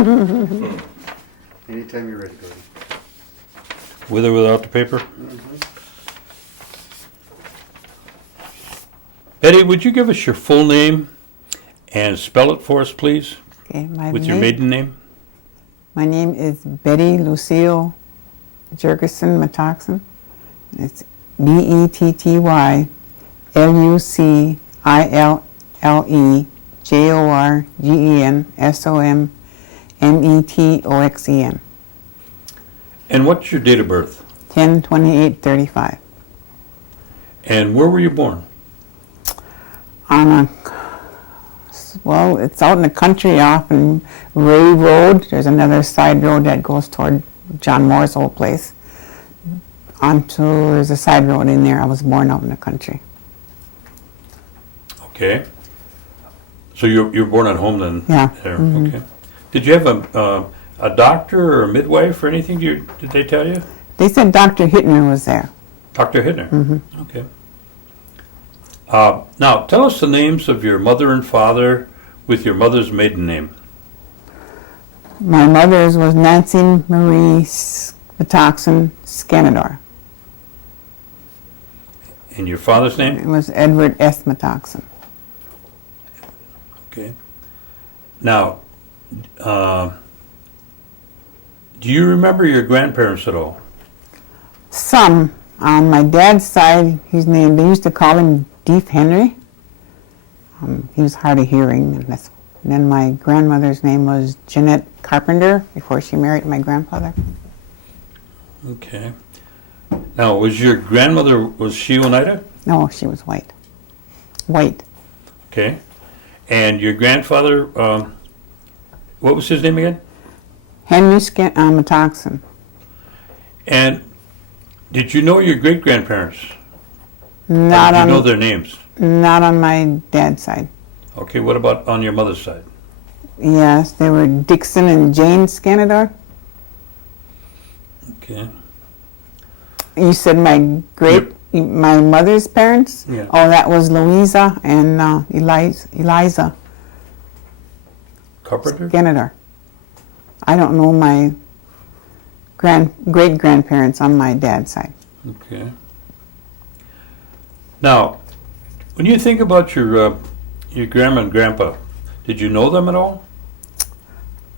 Anytime you're ready, Gordon. With or without the paper? Betty, would you give us your full name and spell it for us, please, Okay, with your maiden name? My name is Betty Lucille Jorgenson Matoxen. It's BETTYLUCILLEJORGENSOMMETOXEN. And what's your date of birth? 10/28/35. And where were you born? Well, it's out in the country off in Ray Road. There's another side road that goes toward John Moore's old place. There's a side road in there. I was born out in the country. Okay. So you were born at home then? Yeah. There. Okay. Did you have a doctor or a midwife or anything? Did they tell you? They said Dr. Hittner was there. Dr. Hittner? Okay. Now, tell us the names of your mother and father with your mother's maiden name. My mother's was Nancy Marie Matoxen Scanador. And your father's name? It was Edward S. Matoxen. Okay. Now, do you remember your grandparents at all? Some. On my dad's side, they used to call him Deef Henry. He was hard of hearing. And then my grandmother's name was Jeanette Carpenter before she married my grandfather. Okay. Now, was your grandmother, was she Oneida? No, she was white. White. Okay. And your grandfather, what was his name again? Henry Matoxen. And did you know your great-grandparents? Not Did on you know their names? Not on my dad's side. Okay, what about on your mother's side? Yes, they were Dixon and Jane Scanador. Okay. You said my mother's parents? Yeah. Oh, that was Louisa and Eliza Carpenter? Scanador. I don't know my great-grandparents on my dad's side. Okay. Now, when you think about your grandma and grandpa, did you know them at all?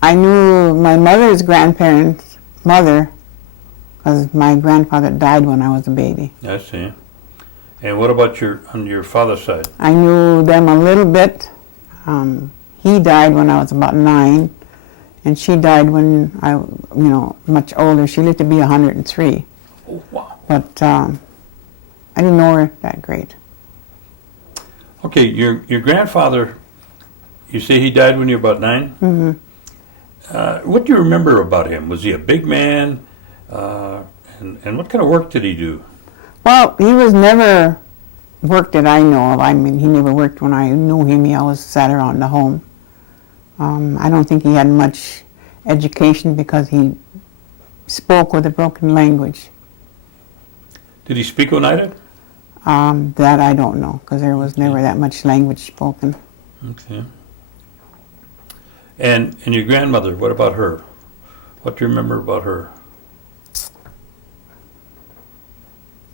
I knew my mother's grandparents' mother because my grandfather died when I was a baby. I see. And what about on your father's side? I knew them a little bit. He died when I was about 9, and she died when I, much older. She lived to be 103. Oh, wow. But I didn't know her that great. Okay, your grandfather, you say he died when you were about 9? Mm-hmm. What do you remember about him? Was he a big man? And what kind of work did he do? Well, he was never worked that I know of. I mean, he never worked when I knew him. He always sat around the home. I don't think he had much education because he spoke with a broken language. Did he speak Oneida? That I don't know because there was never that much language spoken. Okay. And your grandmother, what about her? What do you remember about her?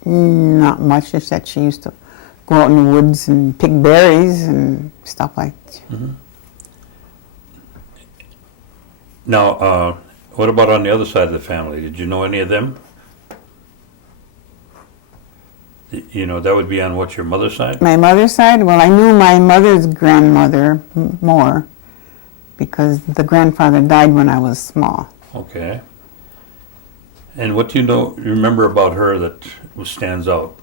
Not much, just that she used to go out in the woods and pick berries and stuff like that. Mm-hmm. Now, what about on the other side of the family? Did you know any of them? That would be on what, your mother's side? My mother's side? Well, I knew my mother's grandmother more because the grandfather died when I was small. Okay. And what do you remember about her that stands out?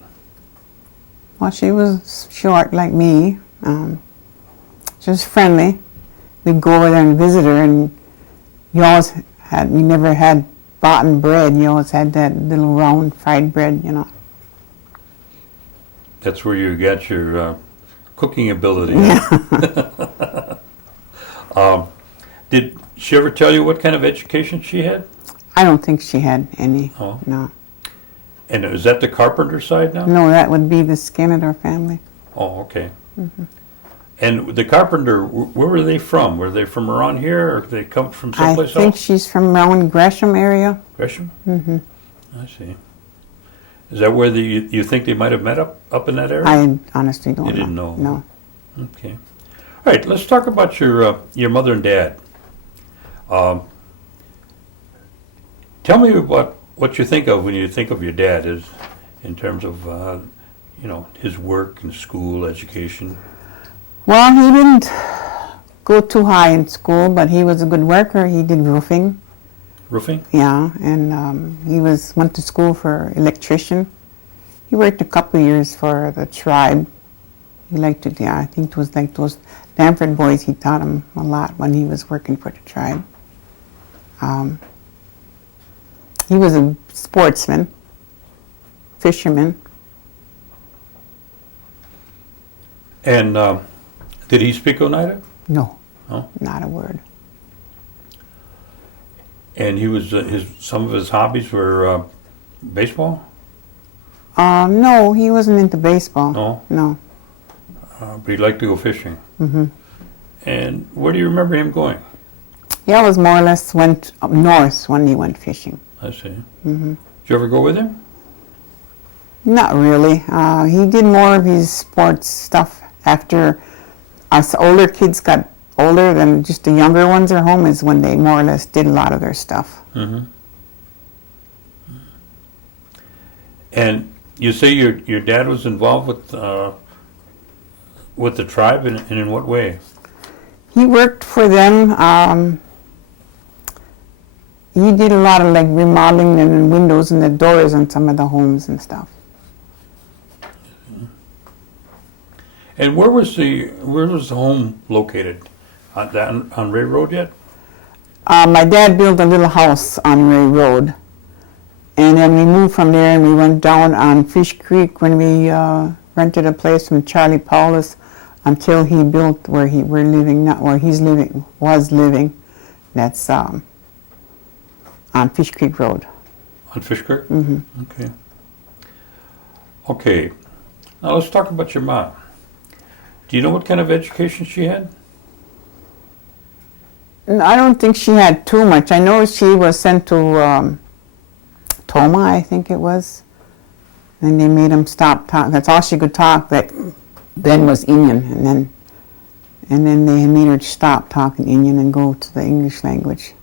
Well, she was short like me. She was friendly. We'd go over there and visit her, and we never had boughten bread. You always had that little round fried bread, That's where you got your cooking ability. Yeah. Did she ever tell you what kind of education she had? I don't think she had any. Oh. No. And is that the Carpenter side now? No, that would be the Scanador family. Oh, okay. Mm-hmm. And the carpenter, where were they from? Were they from around here, or did they come from I someplace think else? she's from around Gresham area. Gresham? Mm-hmm. I see. Is that where you think they might have met up in that area? I honestly don't know. You didn't know? No. Okay. All right, let's talk about your mother and dad. Tell me about what you think of when you think of your dad, in terms of his work and school, education. Well, he didn't go too high in school, but he was a good worker. He did roofing. Roofing? Yeah, and he went to school for electrician. He worked a couple of years for the tribe. He liked it, yeah, I think it was like those Danford boys, he taught him a lot when he was working for the tribe. He was a sportsman, fisherman. And did he speak Oneida? No, No? not a word. And he was some of his hobbies were baseball? No, he wasn't into baseball. No? No. But he liked to go fishing. Mm-hmm. And where do you remember him going? He always more or less went up north when he went fishing. I see. Mm-hmm. Did you ever go with him? Not really. He did more of his sports stuff after us older kids got older than just the younger ones are home is when they more or less did a lot of their stuff. Mm-hmm. And you say your dad was involved with the tribe, and in what way? He worked for them. He did a lot of like remodeling and windows and the doors on some of the homes and stuff. And where was the home located? On Ray Road yet? My dad built a little house on Ray Road. And then we moved from there and we went down on Fish Creek when we rented a place from Charlie Paulus until he built where we're living, not where was living. That's on Fish Creek Road. On Fish Creek? Mm-hmm. Okay. Okay. Now let's talk about your mom. Do you know what kind of education she had? I don't think she had too much. I know she was sent to Toma, I think it was. And they made him stop talking. That's all she could talk. That then was Indian, and then they made her stop talking Indian and go to the English language.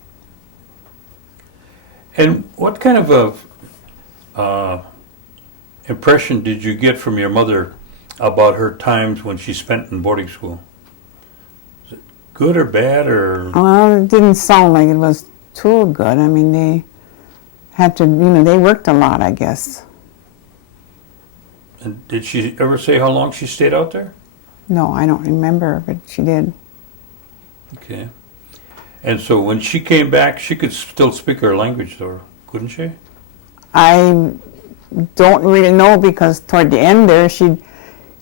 And what kind of a impression did you get from your mother about her times when she spent in boarding school? Is it good or bad, or? Well, it didn't sound like it was too good. I mean, they had to, they worked a lot, I guess. And did she ever say how long she stayed out there? No, I don't remember, but she did. Okay. And so when she came back, she could still speak her language, though, couldn't she? I don't really know because toward the end there, she'd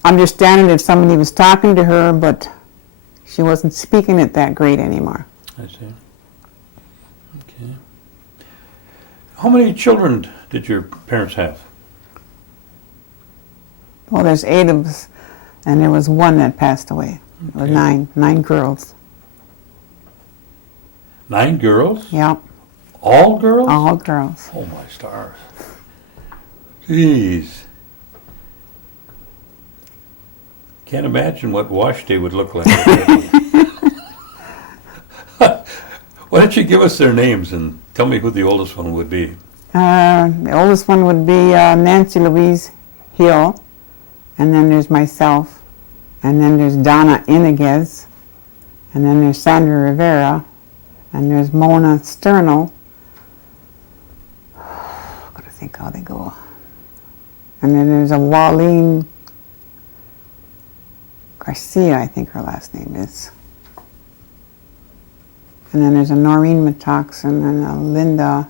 understand it if somebody was talking to her, but she wasn't speaking it that great anymore. I see. Okay. How many children did your parents have? Well, there's 8 of us, and there was one that passed away. It was Okay. 9 girls. 9 girls? Yep, All girls? all girls. Oh my stars. Jeez. Can't imagine what wash day would look like. Why don't you give us their names and tell me who the oldest one would be? The oldest one would be Nancy Louise Hill, and then there's myself, and then there's Donna Iniguez, and then there's Sandra Rivera, and there's Mona Sterno. I've got to think how they go. And then there's a Wallene Garcia, I think her last name is. And then there's a Noreen Matox and then a Linda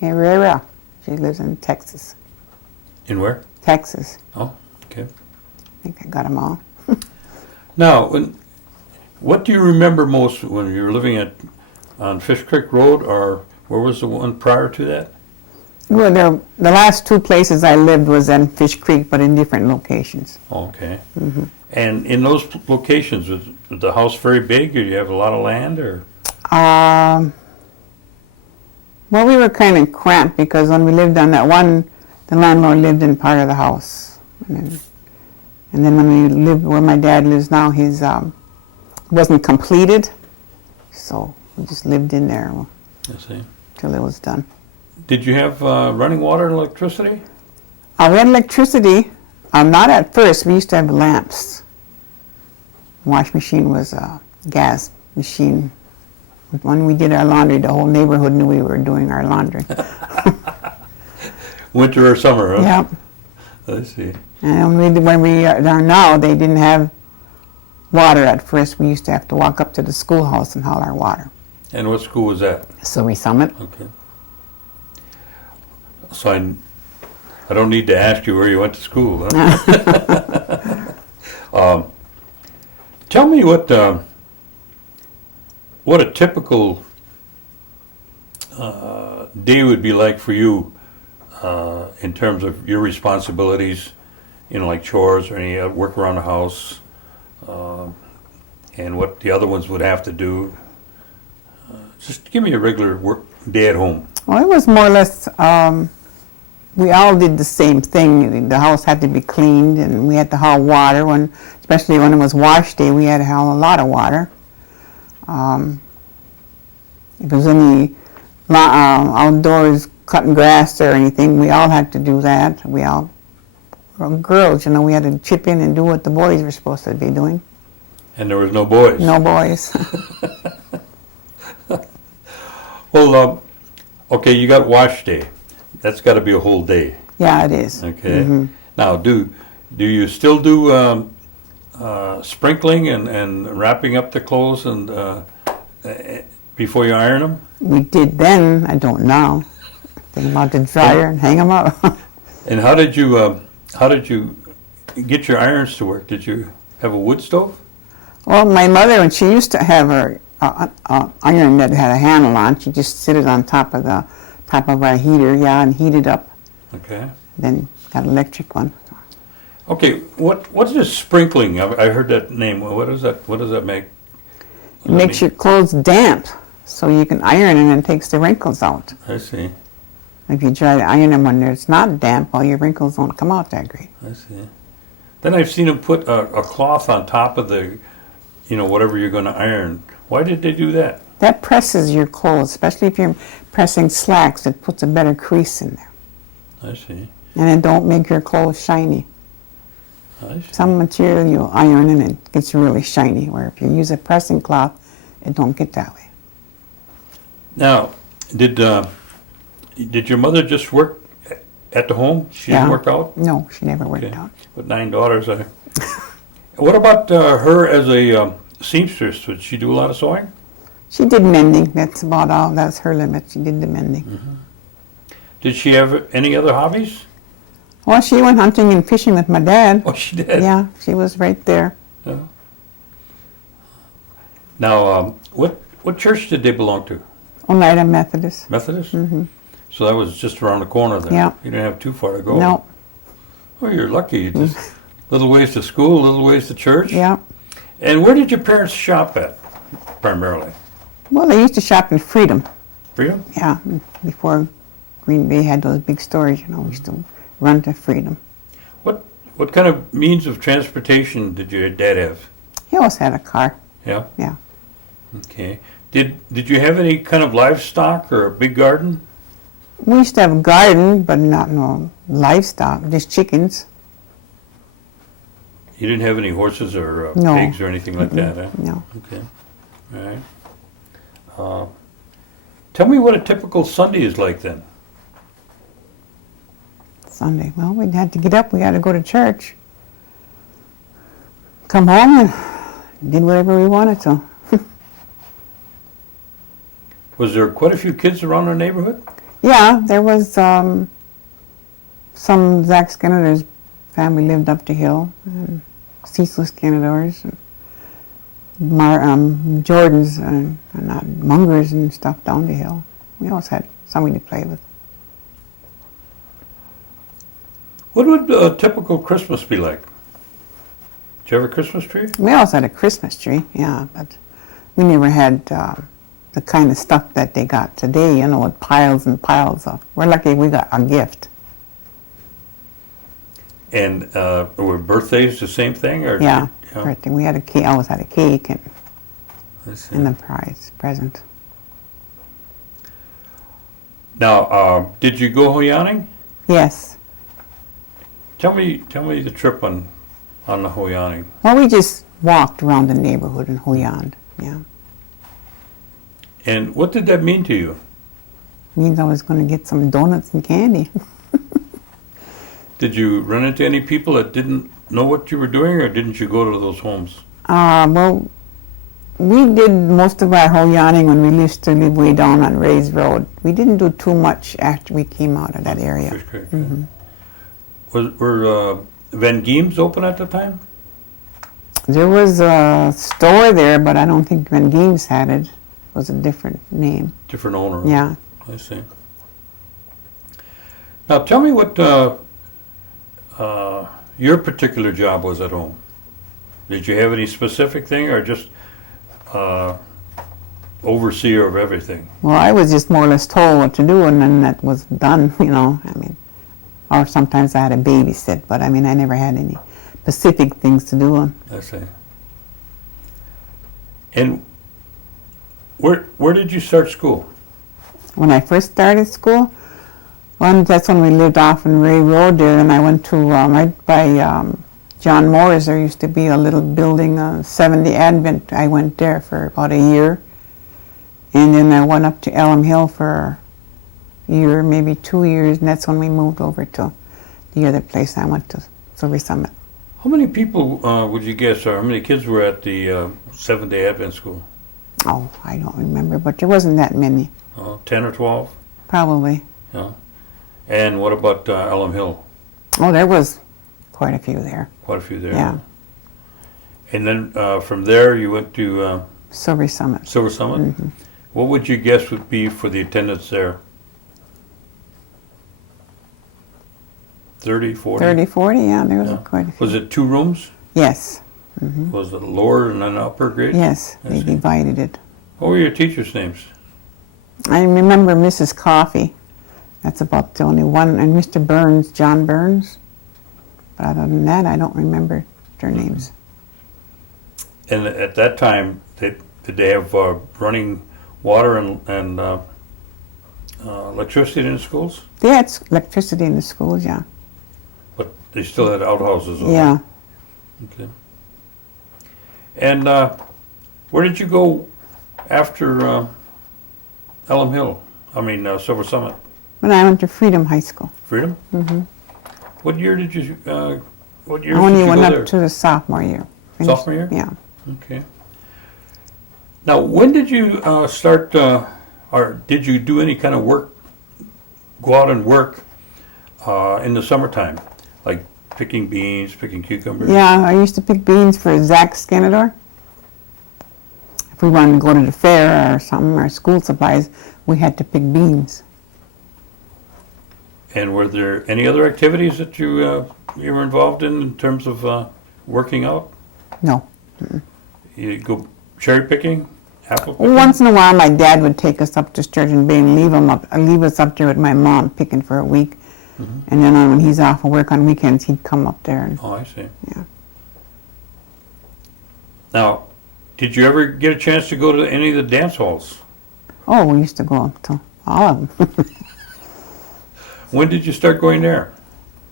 Herrera. She lives in Texas. In where? Texas. Oh, okay. I think I got them all. Now, what do you remember most when you were living on Fish Creek Road, or where was the one prior to that? Well, the last two places I lived was in Fish Creek, but in different locations. Okay. And in those locations, was the house very big, or you have a lot of land, or? Well, we were kind of cramped because when we lived on that one, the landlord lived in part of the house. And then when we lived where my dad lives now, his wasn't completed, so we just lived in there I see. till it was done. Did you have running water and electricity? We had electricity, not at first. We used to have lamps. Wash machine was a gas machine. When we did our laundry, the whole neighborhood knew we were doing our laundry. Winter or summer, huh? Yep. I see. And when we are now, they didn't have water at first. We used to have to walk up to the schoolhouse and haul our water. And what school was that? Surrey Summit. Okay. So I don't need to ask you where you went to school, huh? Tell me what a typical day would be like for you in terms of your responsibilities, like chores or any work around the house, and what the other ones would have to do. Just give me a regular work day at home. Well, it was more or less, we all did the same thing. The house had to be cleaned, and we had to haul water. Especially when it was wash day, we had to haul a lot of water. If there was any outdoors cutting grass or anything, we all had to do that. We all were girls, we had to chip in and do what the boys were supposed to be doing. And there was no boys? No boys. Well, okay, you got wash day. That's got to be a whole day. Yeah, it is. Okay. Now, do you still do sprinkling and wrapping up the clothes and before you iron them? We did then. I don't now. Take them out to the dryer and hang them up. And how did you get your irons to work? Did you have a wood stove? Well, my mother, when she used to have her iron that had a handle on, she just sit it on top of our heater, and heat it up. Okay. Then got an electric one. Okay, what's this sprinkling? I heard that name. What is that? What does that make? It makes your clothes damp, so you can iron it and it takes the wrinkles out. I see. If you try to iron them when it's not damp, all your wrinkles won't come out that great. I see. Then I've seen them put a cloth on top of the, whatever you're going to iron. Why did they do that? That presses your clothes, especially if you're pressing slacks. It puts a better crease in there. I see. And it don't make your clothes shiny. I see. Some material you iron and it gets really shiny, where if you use a pressing cloth, it don't get that way. Now, did your mother just work at the home? She didn't work out? No, she never worked out. With 9 daughters, What about her as a seamstress? Did she do a lot of sewing? She did mending. That's about all. That's her limit. She did the mending. Did she have any other hobbies? Well, she went hunting and fishing with my dad. Oh, she did? Yeah, she was right there. Yeah. Now, what church did they belong to? Oneida Methodist. Methodist? So that was just around the corner there. Yeah. You didn't have too far to go. No. Well, you're lucky. You just little ways to school, little ways to church. Yeah. And where did your parents shop at, primarily? Well, they used to shop in Freedom. Freedom? Yeah, before Green Bay had those big stores, we used to run to Freedom. What kind of means of transportation did your dad have? He always had a car. Yeah? Yeah. Okay. Did you have any kind of livestock or a big garden? We used to have a garden, but not no livestock, just chickens. You didn't have any horses or No. pigs or anything like that, huh? No. Okay. All right. Tell me what a typical Sunday is like then. Sunday. Well, we had to get up. We had to go to church. Come home and did whatever we wanted to. Was there quite a few kids around the neighborhood? Yeah, there was some Zach Skinner's family lived up the hill, and Cecil Skinner's, and Jordan's, and Mungers and stuff down the hill. We always had somebody to play with. What would a typical Christmas be like? Did you have a Christmas tree? We also had a Christmas tree, yeah, but we never had the kind of stuff that they got today, you know, with piles and piles of. We're lucky we got a gift. And were birthdays the same thing? Or Yeah, yeah. birthday. We had a cake, always had a cake and I see. the present. Now, did you go Hoyaning? Yes. Tell me the trip on the Hoyaning. Well, we just walked around the neighborhood in Hoyand, yeah. And what did that mean to you? Means I was going to get some donuts and candy. Did you run into any people that didn't know what you were doing, or didn't you go to those homes? Well, we did most of our Hoyaning when we used to live way down on Ray's Road. We didn't do too much after we came out of that area. Fish Creek. Were Van Geem's open at the time? There was a store there, but I don't think Van Geem's had it. It was a different name. Different owner. Yeah. I see. Now tell me what your particular job was at home. Did you have any specific thing, or just overseer of everything? Well, I was just more or less told what to do, and then that was done, you know. I mean, or sometimes I had a babysit, but I mean, I never had any specific things to do. I see. And where did you start school? When I first started school, that's when we lived off in Ray Road there, and I went to right by John Moore's. There used to be a little building, 70 Advent. I went there for about a year, and then I went up to Elm Hill for a year, maybe 2 years, and that's when we moved over to the other place. I went to Silver Summit. How many people would you guess, or how many kids were at the Seventh-day Advent School? Oh, I don't remember, but there wasn't that many. 10 or 12? Probably. Yeah. And what about Elm Hill? Oh, there was quite a few there. Quite a few there. Yeah. And then from there you went to Silver Summit. Silver Summit? Mm-hmm. What would you guess would be for the attendance there? 30, 40? 30, 40, yeah, there was Yeah. quite a few. Was it 2 rooms? Yes, Was it lower and then upper grade? yes, I they see. divided it. What were your teachers' names? I remember Mrs. Coffey. That's about the only one. And Mr. Burns, John Burns. But other than that, I don't remember their names. And at that time, did they have running water and electricity in the schools? They had electricity in the schools, yeah. But they still had outhouses. though. Yeah. Okay. And where did you go after Elm Hill? I mean, Silver Summit. When I went to Freedom High School. Freedom? Mm-hmm. What year did you, what year I did only you went go up there? to the sophomore year. Sophomore year? Yeah. Okay. Now, when did you start, or did you do any kind of work, go out and work in the summertime? Like picking beans, picking cucumbers? Yeah, I used to pick beans for Zach Skenador. If we wanted to go to the fair or something, or school supplies, we had to pick beans. And were there any other activities that you were involved in terms of working out? No. You go cherry picking, apple picking? Once in a while, my dad would take us up to Sturgeon Bay and leave us up there with my mom picking for a week. Mm-hmm. And then when he's off of work on weekends, he'd come up there. And, Oh, I see. yeah. Now, did you ever get a chance to go to any of the dance halls? Oh, we used to go up to all of them. When did you start going there?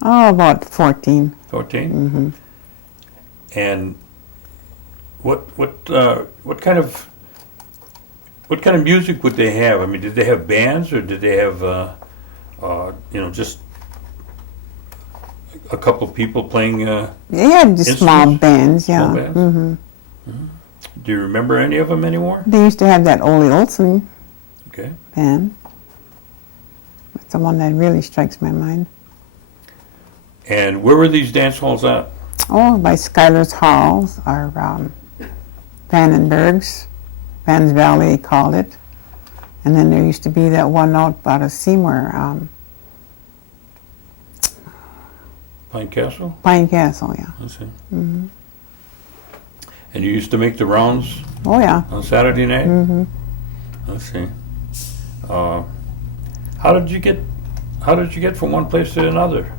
Oh, about 14. 14? Mm-hmm. And what kind of music would they have? I mean, did they have bands, or did they have just a couple of people playing? They had just small Instruments? bands, yeah. Small bands? Mm-hmm. Do you remember any of them anymore? They used to have that Ole Olson Okay. band. That's the one that really strikes my mind. And where were these dance halls at? Oh, by Schuyler's Halls, or Vandenberg's, Vans Valley, they called it. And then there used to be that one out by the Seymour. Pine Castle? Pine Castle, yeah. I see. And you used to make the rounds Oh, yeah. on Saturday night? Mm-hmm. I see. How did you get from one place to another?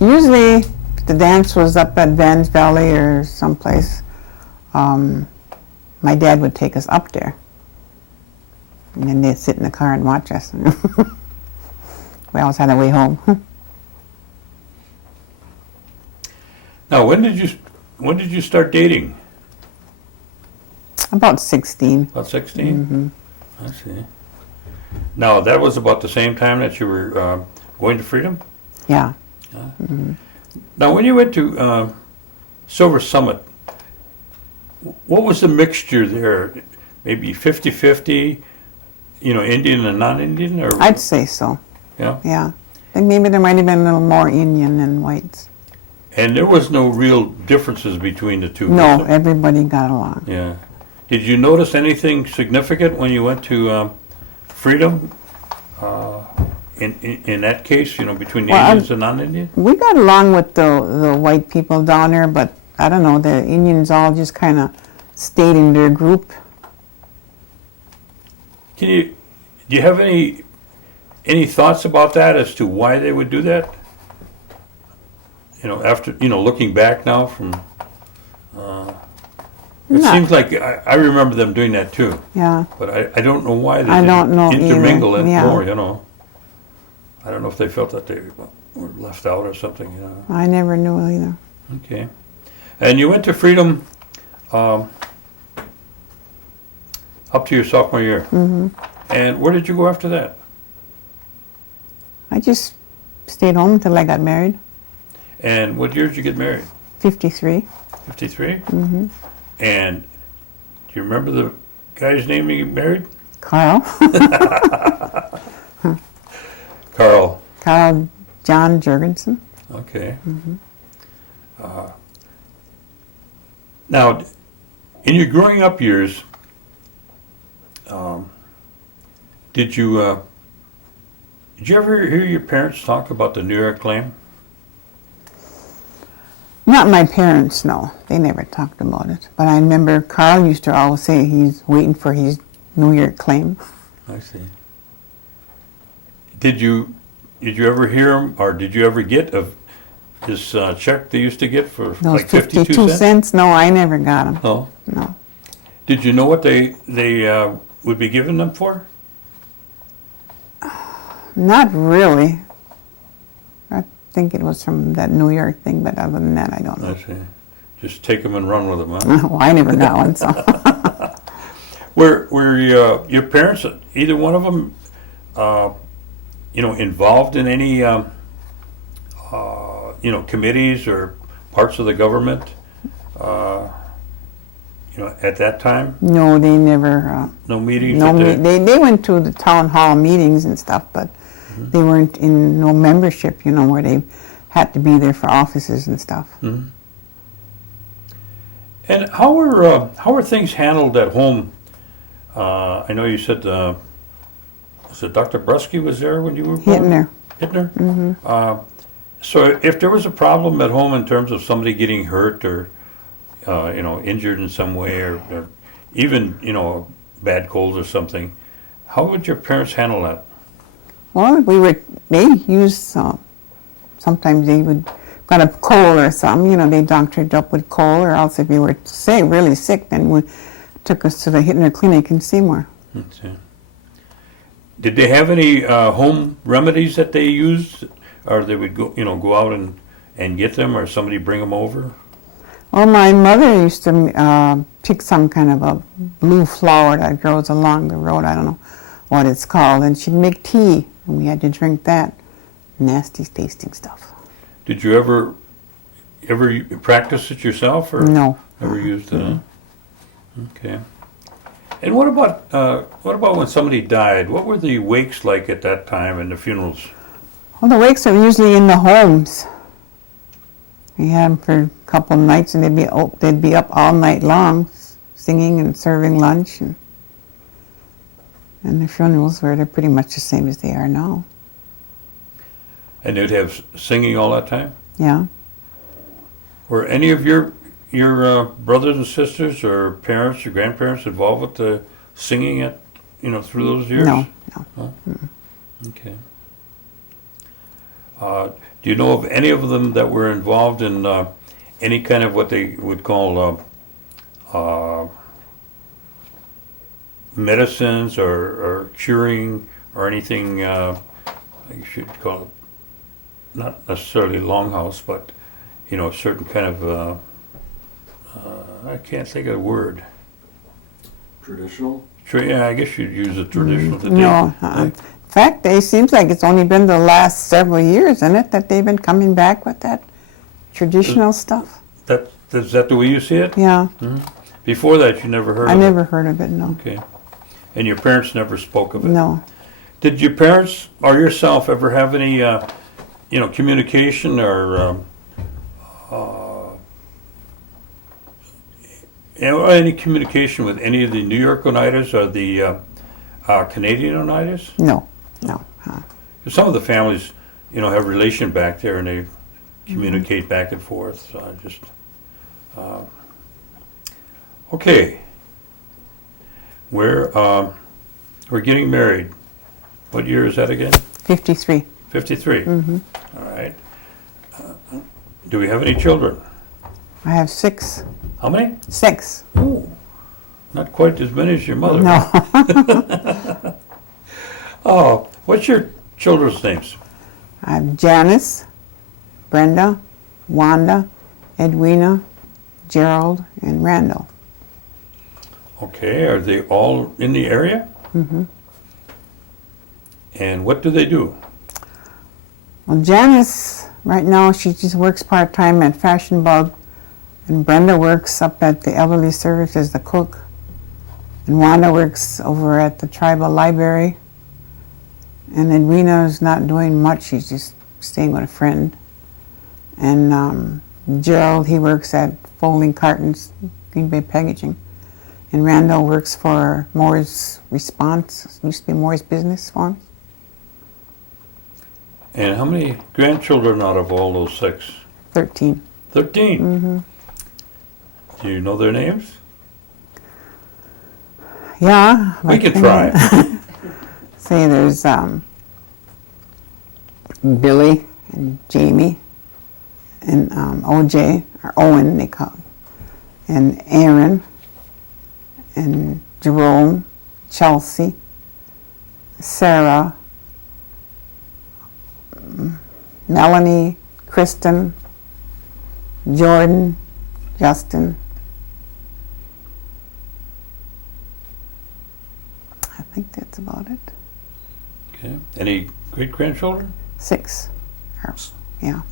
Usually, the dance was up at Vans Valley or someplace. My dad would take us up there. And then they'd sit in the car and watch us. We always had our way home. Now, when did you start dating? About 16. About 16? I see. Now, that was about the same time that you were going to Freedom? Yeah. Now, when you went to Silver Summit, what was the mixture there? Maybe 50-50, Indian and non-Indian? Or I'd say so. Yeah? Yeah. I think maybe there might have been a little more Indian than whites. And there was no real differences between the two? No, was there? everybody got along. Yeah. Did you notice anything significant when you went to Freedom? In that case, between the Indians and non-Indians? We got along with the white people down there, but I don't know, the Indians all just kind of stayed in their group. Do you have any thoughts about that as to why they would do that? After looking back now from, it seems like I remember them doing that too. Yeah. But I don't know why they I don't didn't know intermingle either. it Yeah. more. I don't know if they felt that they were left out or something. I never knew either. Okay. And you went to Freedom up to your sophomore year. Mm-hmm. And where did you go after that? I just stayed home until I got married. And what year did you get married? 53. 53? Mm-hmm. And do you remember the guy's name you married? Carl. Carl. Carl John Jorgenson. Okay. Now, in your growing up years, did you ever hear your parents talk about the New York claim? Not my parents, no. They never talked about it. But I remember Carl used to always say he's waiting for his New York claim. I see. Did you ever hear him, or did you ever get this check they used to get for Those like 52 cents? No, I never got them. No. No. Did you know what they would be giving them for? Not really. I think it was from that New York thing, but other than that, I don't know. I see. Just take them and run with them, huh? Well, I never got one, so. Were your parents, either one of them, involved in any, committees or parts of the government, at that time? No, they never. No meetings? No, they went to the town hall meetings and stuff, but they weren't in no membership, where they had to be there for offices and stuff. Mm-hmm. And how were things handled at home? I know you said, was it Dr. Brusky was there when you were born? Hitler. Hitler? Mm-hmm. So if there was a problem at home in terms of somebody getting hurt or, injured in some way or even, a bad cold or something, how would your parents handle that? Well, they used sometimes they would got a cold or something, they doctored up with cold, or else if you were really sick, then we took us to the Hitler Clinic in Seymour. Let's see. Did they have any home remedies that they used, or they would go out and get them, or somebody bring them over? Well, my mother used to pick some kind of a blue flower that grows along the road. I don't know what it's called, and she'd make tea, and we had to drink that. Nasty tasting stuff. Did you ever practice it yourself, or no? Never used it. Okay. And what about when somebody died? What were the wakes like at that time and the funerals? Well, the wakes are usually in the homes. We had them for a couple of nights, and they'd be up all night long, singing and serving lunch, and the funerals they're pretty much the same as they are now. And they'd have singing all that time? Yeah. Were any of your brothers and sisters or parents or grandparents involved with the singing at, through those years? No. No? Okay. Do you know of any of them that were involved in any kind of what they would call medicines or curing or anything, you should call it, not necessarily longhouse, but, a certain kind of, I can't think of the word. Traditional? Yeah, I guess you'd use a traditional. No. In fact, it seems like it's only been the last several years, isn't it, that they've been coming back with that traditional stuff? Is that the way you see it? Yeah. Before that, you never heard I of it? never heard of it, no. Okay. And your parents never spoke of it? No. Did your parents or yourself ever have any, communication or any communication with any of the New York Oneidas or the Canadian Oneidas? No. Some of the families, have relation back there and they communicate back and forth. So I just, okay. We're getting married. What year is that again? 53. 53. All right. Do we have any children? I have 6. How many? 6. Oh, not quite as many as your mother. No. Oh, what's your children's names? I have Janice, Brenda, Wanda, Edwina, Gerald, and Randall. Okay, are they all in the area? And what do they do? Well, Janice, right now, she just works part-time at Fashion Bug, and Brenda works up at the Elderly Service as the cook, and Wanda works over at the Tribal Library, and Edwina is not doing much, she's just staying with a friend. And Gerald, he works at folding cartons, Green Bay Packaging. And Randall works for Moore's Response, used to be Moore's Business Farm. And how many grandchildren out of all those 6? 13. 13? Do you know their names? Yeah. We can try. Say there's Billy and Jamie and OJ, or Owen they call him, and Aaron and Jerome, Chelsea, Sarah, Melanie, Kristen, Jordan, Justin. I think that's about it. Okay. Any great-grandchildren? 6. Yeah.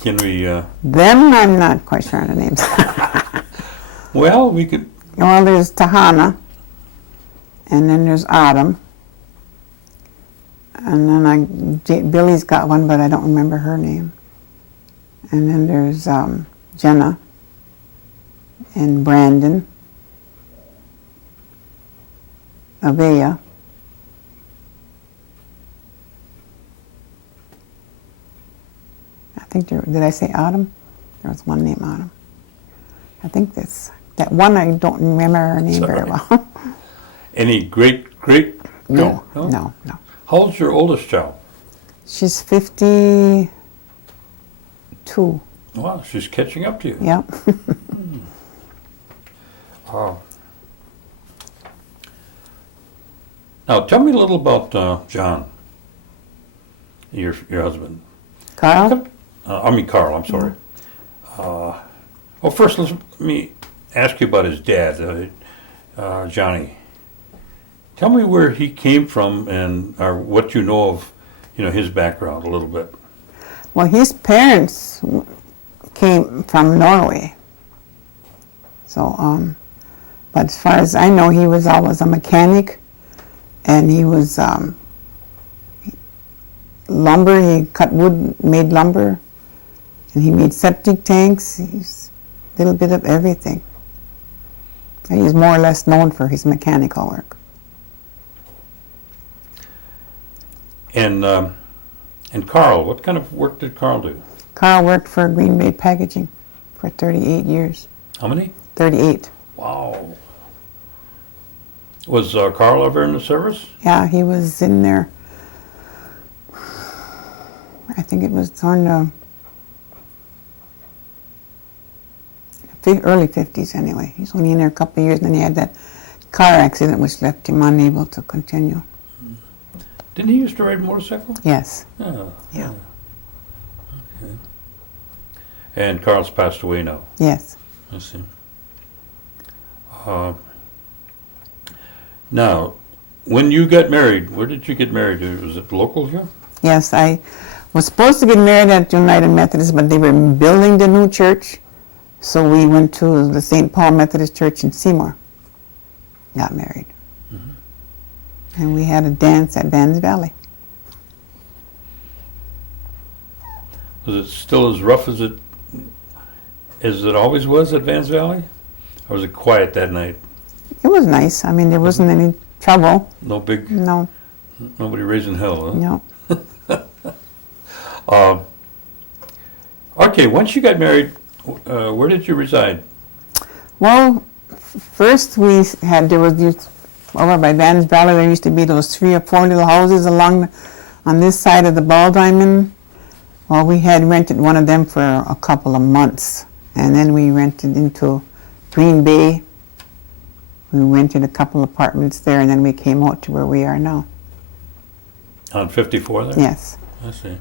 Can we, Them, I'm not quite sure on the names. well, we could, Well, there's Tahana, and then there's Autumn, and then Billy's got one, but I don't remember her name. And then there's Jenna, and Brandon, Avea. I think did I say Autumn? There was one named Autumn. I think that one I don't remember her name very well. any great? No. How old's your oldest child? She's 52. Wow, she's catching up to you. Yep. Now, tell me a little about John, your husband. Carl? Carl, I'm sorry. Well, first, let me ask you about his dad, Johnny. Tell me where he came from and or what you know of, his background a little bit. Well, his parents came from Norway. So, but as far as I know, he was always a mechanic, and he was lumber. He cut wood, made lumber, and he made septic tanks. He's a little bit of everything. And he's more or less known for his mechanical work. And And Carl, what kind of work did Carl do? Carl worked for Green Bay Packaging for 38 years. How many? 38. Wow. Was Carl ever in the service? Yeah, he was in there. I think it was on the early 50s anyway. He's only in there a couple of years, and then he had that car accident which left him unable to continue. Didn't he used to ride a motorcycle? Yes. Oh, Yeah. Okay. And Carl's passed away now. Yes. I see. Now, when you got married, where did you get married? Was it local here? Yes, I was supposed to get married at United Methodist, but they were building the new church, so we went to the St. Paul Methodist Church in Seymour. Got married. And we had a dance at Vans Valley. Was it still as rough as it always was at Vans Valley? Or was it quiet that night? It was nice. I mean, there wasn't any trouble. No big, No, nobody raising hell, huh? no. Okay, once you got married, where did you reside? Well, first there was these, over by Vans Valley, there used to be those 3 or 4 little houses on this side of the Ball Diamond. Well, we had rented one of them for a couple of months, and then we rented into Green Bay. We rented a couple apartments there, and then we came out to where we are now. On 54 there? Yes. I see.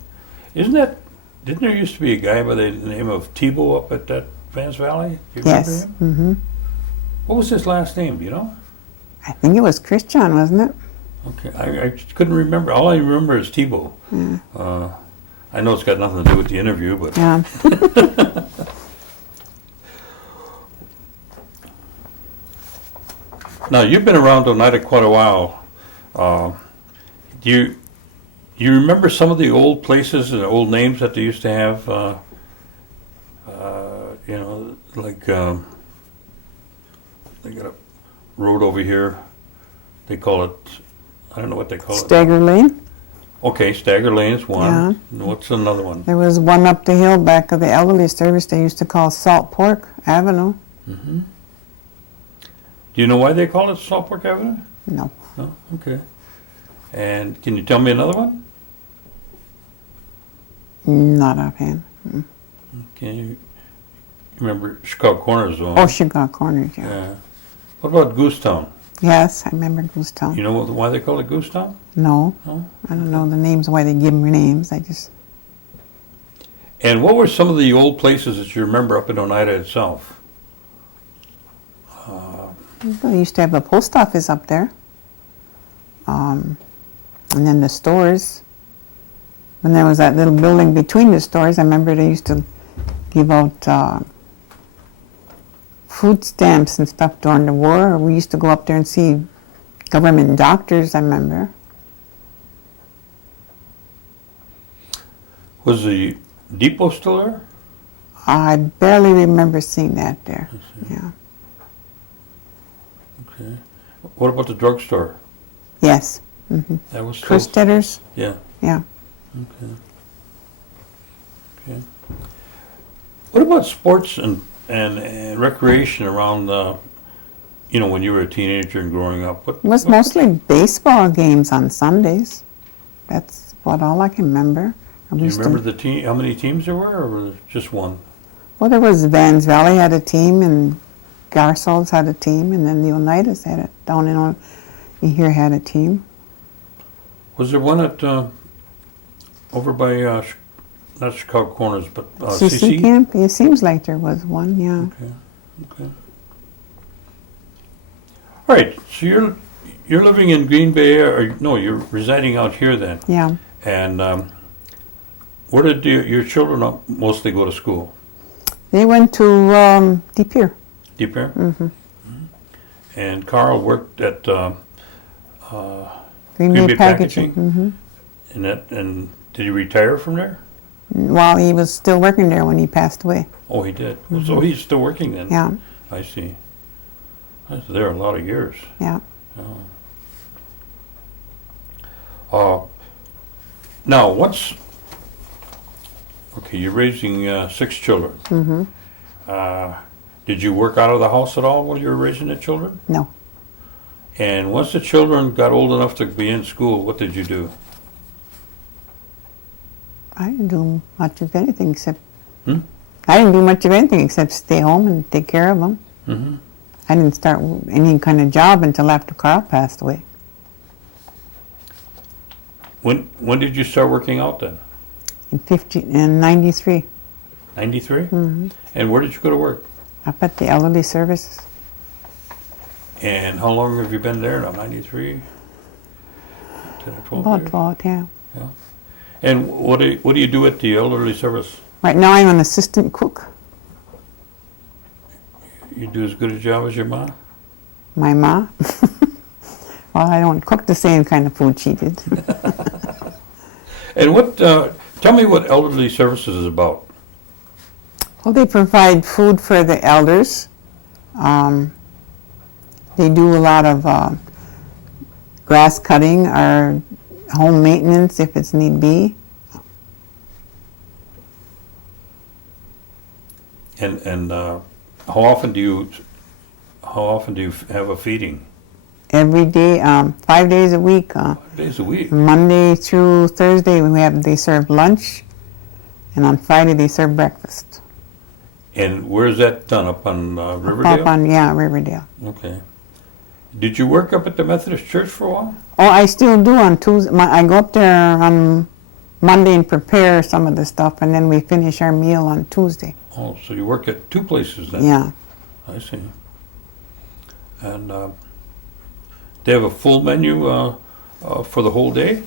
Didn't there used to be a guy by the name of Tebow up at that Vans Valley? Do you remember Yes. him? Mm-hmm. What was his last name, do you know? I think it was Christian, wasn't it? Okay, I just couldn't remember. All I remember is Tebow. I know it's got nothing to do with the interview, but Yeah. now you've been around Oneida quite a while. Do you remember some of the old places and old names that they used to have? You know, like they got a road over here. They call it, I don't know what they call it. Stagger Lane. Okay, Stagger Lane is one. Yeah. And what's another one? There was one up the hill back of the elderly service they used to call Salt Pork Avenue. Mm-hmm. Do you know why they call it Salt Pork Avenue? No. No? Okay. And can you tell me another one? Not offhand. Can you remember Chicago Corners though? Oh, Chicago Corners, yeah. Yeah. What about Goosetown? Yes, I remember Goosetown. You know why they call it Goosetown? No, No? I don't know the names, why they give them names. I just, And what were some of the old places that you remember up in Oneida itself? they used to have a post office up there. And then the stores. When there was that little building between the stores, I remember they used to give out food stamps and stuff during the war. We used to go up there and see government doctors, I remember. Was the depot still there? I barely remember seeing that there. Yeah. Okay. What about the drugstore? Yes. Mm-hmm. That was still... Christetter's. Yeah. Yeah. Okay. Okay. What about sports and recreation around when you were a teenager and growing up? It was mostly baseball games on Sundays. That's about all I can remember. Do you remember how many teams there were, or was it just one? Well, there was Vans Valley had a team, and Garsolds had a team, and then the Oneidas had it. Down in here had a team. Was there one at over by not Chicago Corners, but CC Camp? It seems like there was one, yeah. Okay. All right. So you're living in Green Bay, or no? You're residing out here then. Yeah. And where did your children mostly go to school? They went to Deep Pier. Deep Pier? Mm-hmm. And Carl worked at Green Bay Packaging. Mm-hmm. And did he retire from there? Well, he was still working there when he passed away. Oh, he did. Mm-hmm. So he's still working then? Yeah. I see. I was there a lot of years. Yeah. Now, once Okay, you're raising 6 children. Mm-hmm. Did you work out of the house at all while you were raising the children? No. And once the children got old enough to be in school, what did you do? I didn't do much of anything except Hmm? I didn't do much of anything except stay home and take care of them. Mm-hmm. I didn't start any kind of job until after Carl passed away. When did you start working out then? In 93, 93? Mm-hmm. And where did you go to work? up at the elderly services. And how long have you been there now? 93? 10 or 12 About years? 12, yeah. Yeah. And what do you do at the elderly service? Right now I'm an assistant cook. You do as good a job as your mom? My ma. Well, I don't cook the same kind of food she did. And tell me what elderly services is about. Well, they provide food for the elders. They do a lot of grass cutting or home maintenance if it's need be. And how often do you have a feeding? Every day, 5 days a week. 5 days a week. Monday through Thursday, they serve lunch, and on Friday they serve breakfast. And where is that done? Up on Riverdale? Up on, yeah, Riverdale. Okay. Did you work up at the Methodist Church for a while? Oh, I still do on Tuesday. I go up there on Monday and prepare some of the stuff, and then we finish our meal on Tuesday. Oh, so you work at 2 places then? Yeah. I see. And they have a full menu for the whole day?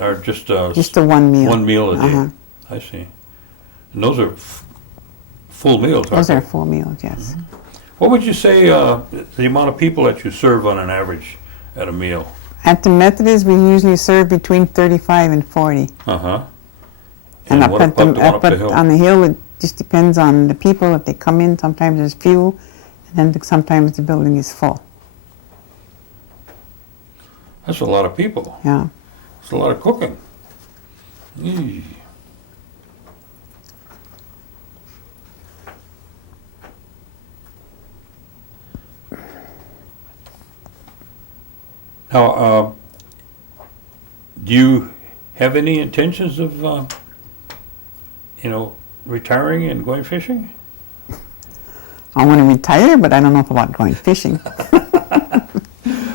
Or just Just a one meal. one meal a day? Uh-huh. I see. And those are full meals, aren't Those are they? full meals, yes. Mm-hmm. What would you say the amount of people that you serve on an average at a meal? At the Methodist, we usually serve between 35 and 40. Uh-huh. And what about the one up the hill? on the hill, it just depends on the people. If they come in, sometimes there's few, and then sometimes the building is full. That's a lot of people. Yeah. It's a lot of cooking. Eee. Now, do you have any intentions of, retiring and going fishing? I want to retire, but I don't know about going fishing.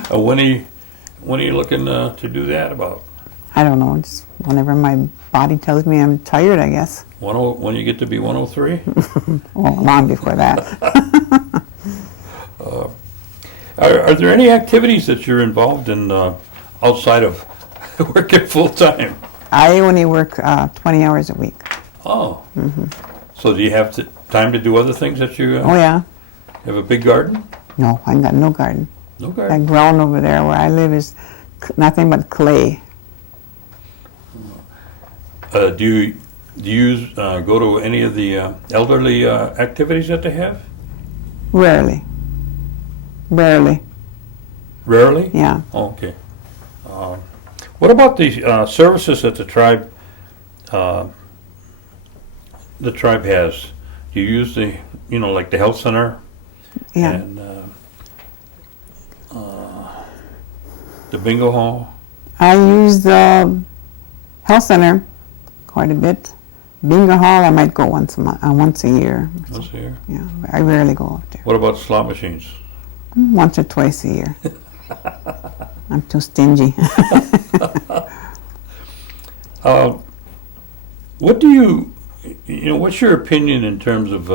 When are you looking to do that about? I don't know. Just whenever my body tells me I'm tired, I guess. When you get to be 103? Well, long before that. Are there any activities that you're involved in outside of working full time? I only work 20 hours a week. Oh. Mm-hmm. So do you have time to do other things that you Oh, yeah. have a big garden? No, I got no garden. No That garden. ground over there where I live is nothing but clay. Do you go to any of the elderly activities that they have? Rarely. Rarely, Rarely? yeah. Oh, okay. What about the services that the tribe has? Do you use like the health center? Yeah. And the bingo hall? I use the health center quite a bit. Bingo hall, I might go once a year. Once a year? Yeah, I rarely go up there. What about slot machines? Once or twice a year. I'm too stingy. What's your opinion in terms of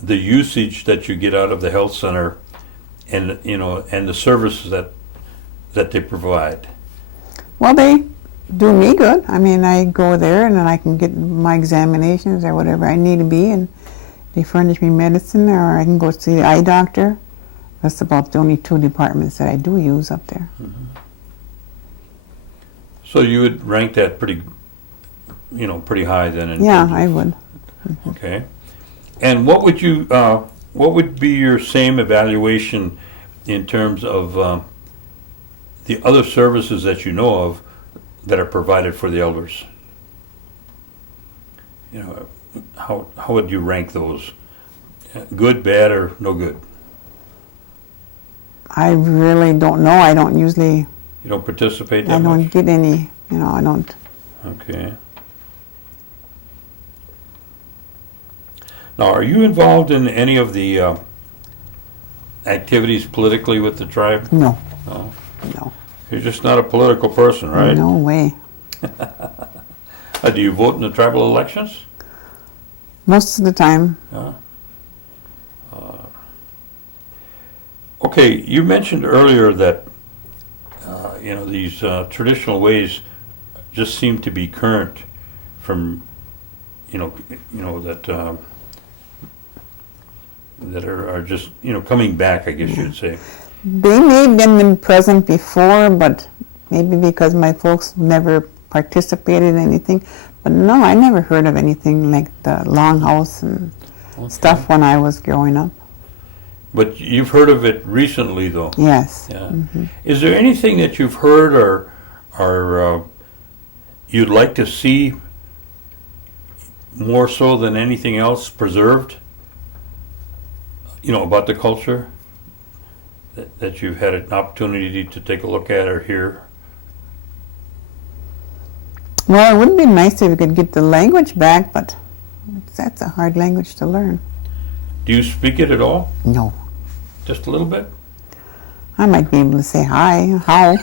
the usage that you get out of the health center and the services that they provide? Well, they do me good. I mean, I go there and then I can get my examinations or whatever I need to be, and they furnish me medicine, or I can go see the eye doctor. That's about the only 2 departments that I do use up there. Mm-hmm. So you would rank that pretty high then? Yeah, I would. Okay. And what would be your same evaluation in terms of the other services that you know of that are provided for the elders? you know, how would you rank those? Good, bad, or no good? I really don't know. I don't usually, You don't participate I that don't much? get any, I don't. Okay. Now, are you involved in any of the activities politically with the tribe? No, No. no, You're just not a political person, right? no way. Do you vote in the tribal elections? Most of the time, Yeah. Okay, you mentioned earlier that these traditional ways just seem to be current from that are just coming back, I guess you'd say. they may have been present before, but maybe because my folks never participated in anything. But no, I never heard of anything like the longhouse and stuff when I was growing up. But you've heard of it recently, though. Yes. Yeah. Is there anything that you've heard or you'd like to see more so than anything else preserved? About the culture that you've had an opportunity to take a look at or hear? Well, it would be nice if we could get the language back, but that's a hard language to learn. Do you speak it at all? No. Just a little bit? I might be able to say hi, how.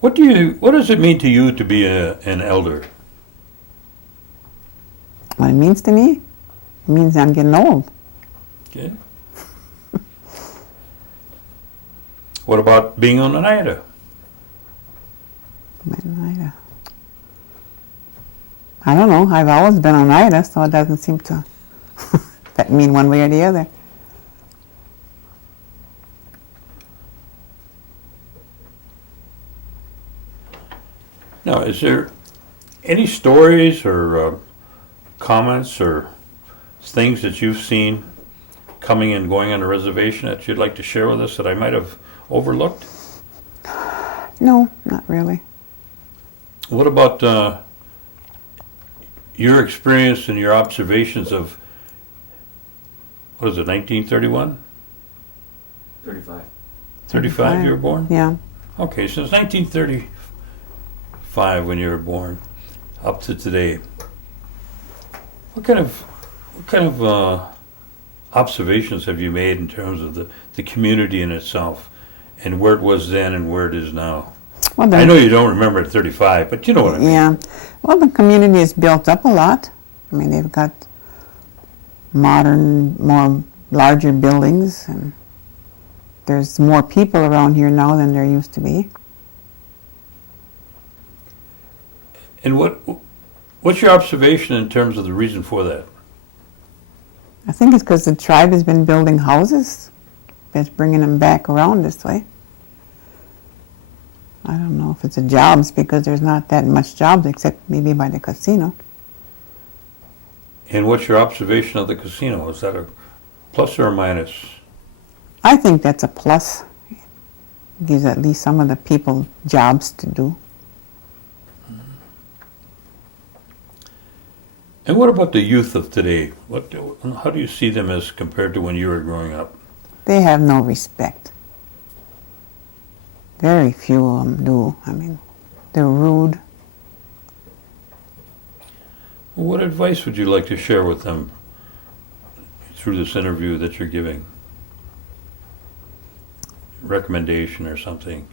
What does it mean to you to be an elder? What it means to me? It means I'm getting old. Okay. What about being on Oneida? I don't know. I've always been on Ida, so it doesn't seem to that mean one way or the other. Now, is there any stories or comments or things that you've seen coming and going on the reservation that you'd like to share with us that I might have overlooked? No, not really. What about your experience and your observations of, 1931? 35. 35 you were born? Yeah. Okay, since 1935 when you were born up to today, what kind of observations have you made in terms of the community in itself and where it was then and where it is now? Well, I know you don't remember at 35, but you know what I mean. Yeah. Well, the community is built up a lot. I mean, they've got modern, more larger buildings, and there's more people around here now than there used to be. And what's your observation in terms of the reason for that? I think it's because the tribe has been building houses. It's bringing them back around this way. I don't know if it's the jobs, because there's not that much jobs except maybe by the casino. And what's your observation of the casino? Is that a plus or a minus? I think that's a plus. It gives at least some of the people jobs to do. And what about the youth of today? How do you see them as compared to when you were growing up? They have no respect. Very few of them do. I mean, they're rude. What advice would you like to share with them through this interview that you're giving? Recommendation or something?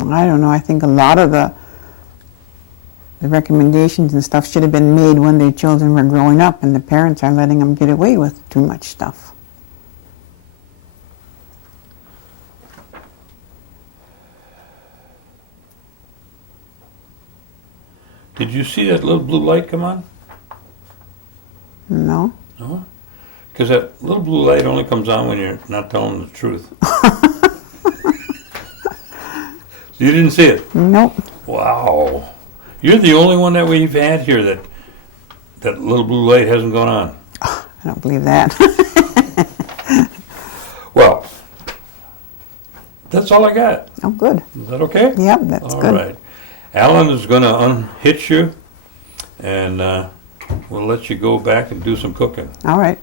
I don't know. I think a lot of the recommendations and stuff should have been made when their children were growing up, and the parents are letting them get away with too much stuff. Did you see that little blue light come on? No? No? Because that little blue light only comes on when you're not telling the truth. You didn't see it? Nope. Wow. You're the only one that we've had here that little blue light hasn't gone on. I don't believe that. Well, That's all I got. Oh, good. Is that okay? Yep, that's All good. right. Alan is going to unhitch you, and we'll let you go back and do some cooking. All right.